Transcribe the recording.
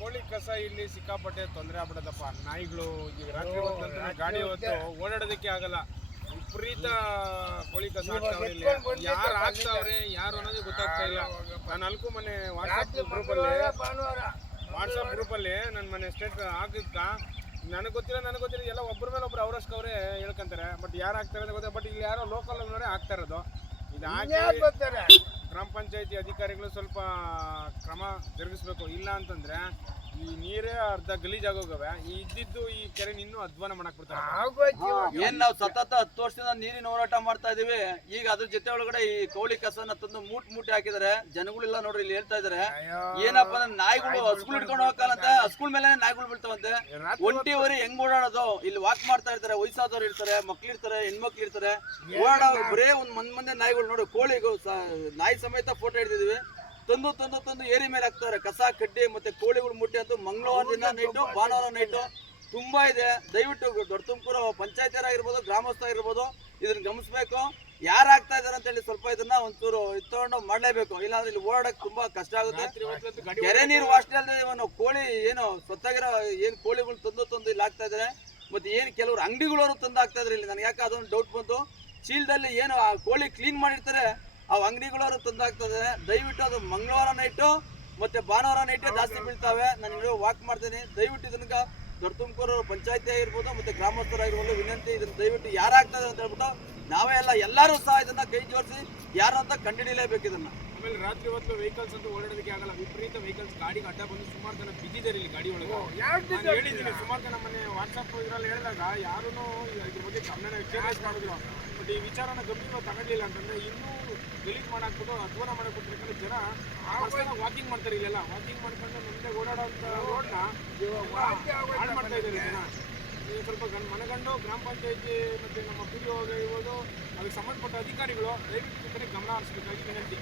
ಕೋಳಿ ಕಸ ಇಲ್ಲಿ ಸಿಕ್ಕಾಪಟ್ಟೆ ತೊಂದರೆ ಆಗ್ಬಿಡದಪ್ಪ. ನಾಯಿಗಳು ಈಗ ರಾತ್ರಿ ಹೊತ್ತಂತೂ ಗಾಡಿ ಹೊತ್ತು ಓಡಾಡೋದಕ್ಕೆ ಆಗಲ್ಲ. ವಿಪರೀತ ಕೋಳಿ ಕಸ ಇಲ್ಲಿ. ಯಾರು ಹಾಕ್ತಾವ್ರೆ ಯಾರು ಅನ್ನೋದು ಗೊತ್ತಾಗ್ತಾ ಇಲ್ಲ. ನಾನು ಅಲ್ಕು ಮನೆ ವಾಟ್ಸಪ್ ಗ್ರೂಪಲ್ಲಿ. ವಾಟ್ಸಪ್ ಗ್ರೂಪಲ್ಲಿ ನನ್ನ ಮನೆ ಸ್ಟೇಟ್ ಹಾಕಿದ್ಕ ನನಗೆ ಗೊತ್ತಿಲ್ಲ ನನಗೆ ಗೊತ್ತಿಲ್ಲ. ಎಲ್ಲ ಒಬ್ಬರ ಮೇಲೆ ಒಬ್ರು ಅವರಷ್ಟು ಅವರೇ ಹೇಳ್ಕೊಂತಾರೆ. ಬಟ್ ಯಾರು ಹಾಕ್ತಾರೆ ಅಂತ ಗೊತ್ತಿಲ್ಲ. ಬಟ್ ಇಲ್ಲಿ ಯಾರೋ ಲೋಕಲ್ ನೋಡೇ ಹಾಕ್ತಾ ಇರೋದು. ಇದು ಹಾಕಿ ಗ್ರಾಮ ಪಂಚಾಯತಿ ಅಧಿಕಾರಿಗಳು ಸ್ವಲ್ಪ ಕ್ರಮ ಜರುಗಿಸಬೇಕು. ಇಲ್ಲ ಅಂತಂದ್ರೆ ಈ ನೀರೇ ಅರ್ಧ ಗಲೀಜಾಗೋಗವೆ ಈ ಇದ್ದಿದ್ದು ಈ ಕೆರೆ ಇನ್ನೂ ಅಧ್ವಾನ ಮಾಡಕ್ ಬಿಡ್ತಾರೆ. ಏನ್ ನಾವು ಸತತ ಹತ್ತು ವರ್ಷದಿಂದ ನೀರಿನ ಹೋರಾಟ ಮಾಡ್ತಾ ಇದೀವಿ. ಈಗ ಅದ್ರ ಜೊತೆ ಒಳಗಡೆ ಈ ಕೋಳಿ ಕಸನ ತಂದು ಮೂಟ್ ಮೂಟೆ ಹಾಕಿದಾರೆ. ಜನಗಳೆಲ್ಲ ನೋಡ್ರಿ ಇಲ್ಲಿ ಹೇಳ್ತಾ ಇದಾರೆ. ಏನಪ್ಪ ಅಂದ್ರೆ ನಾಯಿಗಳು ಹಸ್ಗಳು ಹಿಡ್ಕೊಂಡು ಅಂತ. ಹಸ್ಕೂಲ್ ಮೇಲೆ ನಾಯಿಗಳು ಬೀಳ್ತಾವಂತೆ. ಒಂಟಿ ವರಿ ಹೆಂಗ್ ಓಡಾಡೋದು? ಇಲ್ಲಿ ವಾಕ್ ಮಾಡ್ತಾ ಇರ್ತಾರೆ ವಯಸ್ಸಾದವ್ರು ಇರ್ತಾರೆ ಮಕ್ಳು ಇರ್ತಾರೆ ಹೆಣ್ಮಕ್ಳು ಇರ್ತಾರೆ. ಓಡಾಡೋ ಬರೇ ಒಂದ್ ಮಂದ್ ಮಂದಿ ನಾಯಿಗಳು ನೋಡು ಕೋಳಿಗೂ ನಾಯಿ ಸಮೇತ ಫೋಟೋ ಹಿಡಿದಿದ್ವಿ. ತಂದು ತಂದು ತಂದು ಏರಿ ಮೇಲೆ ಹಾಕ್ತಾರೆ. ಕಸ ಕಡ್ಡಿ ಮತ್ತೆ ಕೋಳಿಗಳು ಮುಟ್ಟೆ ಅಂತ ಮಂಗಳವಾರ ದಿನ ನೈಟು ಭಾನುವಾರ ನೈಟು ತುಂಬಾ ಇದೆ. ದಯವಿಟ್ಟು ದೊಡ್ಡ ತುಮಕೂರು ಪಂಚಾಯತಿಯರಾಗಿರ್ಬೋದು ಗ್ರಾಮಸ್ಥ ಆಗಿರ್ಬೋದು ಇದನ್ನ ಗಮನಿಸ್ಬೇಕು. ಯಾರು ಆಗ್ತಾ ಇದಾರೆ ಅಂತ ಹೇಳಿ ಸ್ವಲ್ಪ ಇದನ್ನ ಒಂಚೂರು ಮಾಡಲೇಬೇಕು ಮಾಡ್ಲೇಬೇಕು. ಇಲ್ಲಾಂದ್ರೆ ಇಲ್ಲಿ ಓಡಾಡಕ್ ತುಂಬಾ ಕಷ್ಟ ಆಗುತ್ತೆ. ಕೆರೆ ನೀರು ವಾಸನೆ ಇವನು ಕೋಳಿ ಏನು ಸ್ವತ್ತಾಗಿರೋ ಏನ್ ಕೋಳಿಗಳು ತಂದು ತಂದು ಇಲ್ಲಿ ಆಗ್ತಾ ಇದಾರೆ. ಮತ್ತೆ ಏನ್ ಕೆಲವರು ಅಂಗಡಿಗಳವರು ತಂದು ಆಗ್ತಾ ಇದಾರೆ ಇಲ್ಲಿ. ನನಗೆ ಯಾಕೆ ಅದೊಂದು ಡೌಟ್ ಬಂತು. ಚೀಲದಲ್ಲಿ ಏನು ಆ ಕೋಳಿ ಕ್ಲೀನ್ ಮಾಡಿರ್ತಾರೆ. ಅಂಗಡಿಗಳವರು ತಂದು ಹಾಕ್ತಾ ಇದಾರೆ ದಯವಿಟ್ಟು ಅದು ಮಂಗಳವಾರ ನೈಟು ಮತ್ತೆ ಭಾನುವಾರ ನೈಟೇ ಜಾಸ್ತಿ ಬೀಳ್ತಾವೆ. ನಾನು ಇಲ್ಲಿ ವಾಕ್ ಮಾಡ್ತೀನಿ. ದಯವಿಟ್ಟು ಇದನ್ನ ದೊಡ್ಡ ತುಮಕೂರು ಪಂಚಾಯತಿ ಆಗಿರ್ಬೋದು ಮತ್ತೆ ಗ್ರಾಮಸ್ಥರಾಗಿರ್ಬೋದು ವಿನಂತಿ ಇದನ್ನ ದಯವಿಟ್ಟು ಯಾರಾಗ್ತದೆ ಅಂತ ಹೇಳ್ಬಿಟ್ಟು ನಾವೇ ಎಲ್ಲ ಎಲ್ಲರೂ ಸಹ ಇದನ್ನ ಕೈ ಜೋಡಿಸಿ ಯಾರು ಅಂತ ಕಂಡುಹಿಡಿಯಲೇಬೇಕು ಇದನ್ನ. ಆಮೇಲೆ ರಾತ್ರಿ ಹೊತ್ತು ವೆಹಿಕಲ್ಸ್ ಅಂತೂ ಓಡಾಡೋದಕ್ಕೆ ಆಗಲ್ಲ. ವಿಪರೀತ ವೆಹಿಕಲ್ಸ್ ಗಾಡಿಗೆ ಅಡ್ಡ ಬಂದು ಸುಮಾರು ಜನ ಬಿದ್ದಿದ್ದಾರೆ ಇಲ್ಲಿ ಗಾಡಿ ಒಳಗೆ. ನಾನು ಹೇಳಿದ್ದೀನಿ ಸುಮಾರು ಜನ ಮೊನ್ನೆ ವಾಟ್ಸಪ್ ಇದ್ರಲ್ಲಿ ಹೇಳಿದಾಗ ಯಾರೂ ಇದ್ರ ಬಗ್ಗೆ ಗಮನ ಕೇರ್ಲೆಸ್ ಮಾಡಿದ್ರು ಬಟ್ ಈ ವಿಚಾರನ ಗಂಭೀರವಾಗಿ ತಗೊಂಡಿಲ್ಲ ಅಂತಂದ್ರೆ ಇನ್ನೂ ಡಿಲೀಟ್ ಮಾಡಾಕ್ಬಿಟ್ಟು ಅಧ್ವಾನ ಮಾಡಕ್ಬಿಟ್ಟಿರ್ತಾರೆ ಜನ ವಾಕಿಂಗ್ ಮಾಡ್ತಾರೆ ಇಲ್ಲೆಲ್ಲ. ವಾಕಿಂಗ್ ಮಾಡ್ಕೊಂಡು ಮುಂದೆ ಓಡಾಡೋ ರೋಡ್ನ ಹಾಳು ಮಾಡ್ತಾ ಇದ್ದಾರೆ ಜನ. ಸ್ವಲ್ಪ ಮನಗಂಡು ಗ್ರಾಮ ಪಂಚಾಯತಿ ಮತ್ತು ನಮ್ಮ ಪಿ ಇರ್ಬೋದು ಅದಕ್ಕೆ ಸಂಬಂಧಪಟ್ಟ ಅಧಿಕಾರಿಗಳು ದಯವಿಟ್ಟು ಈ ಗಮನ ಹರಿಸಬೇಕಾಗಿ ವಿನಂತಿ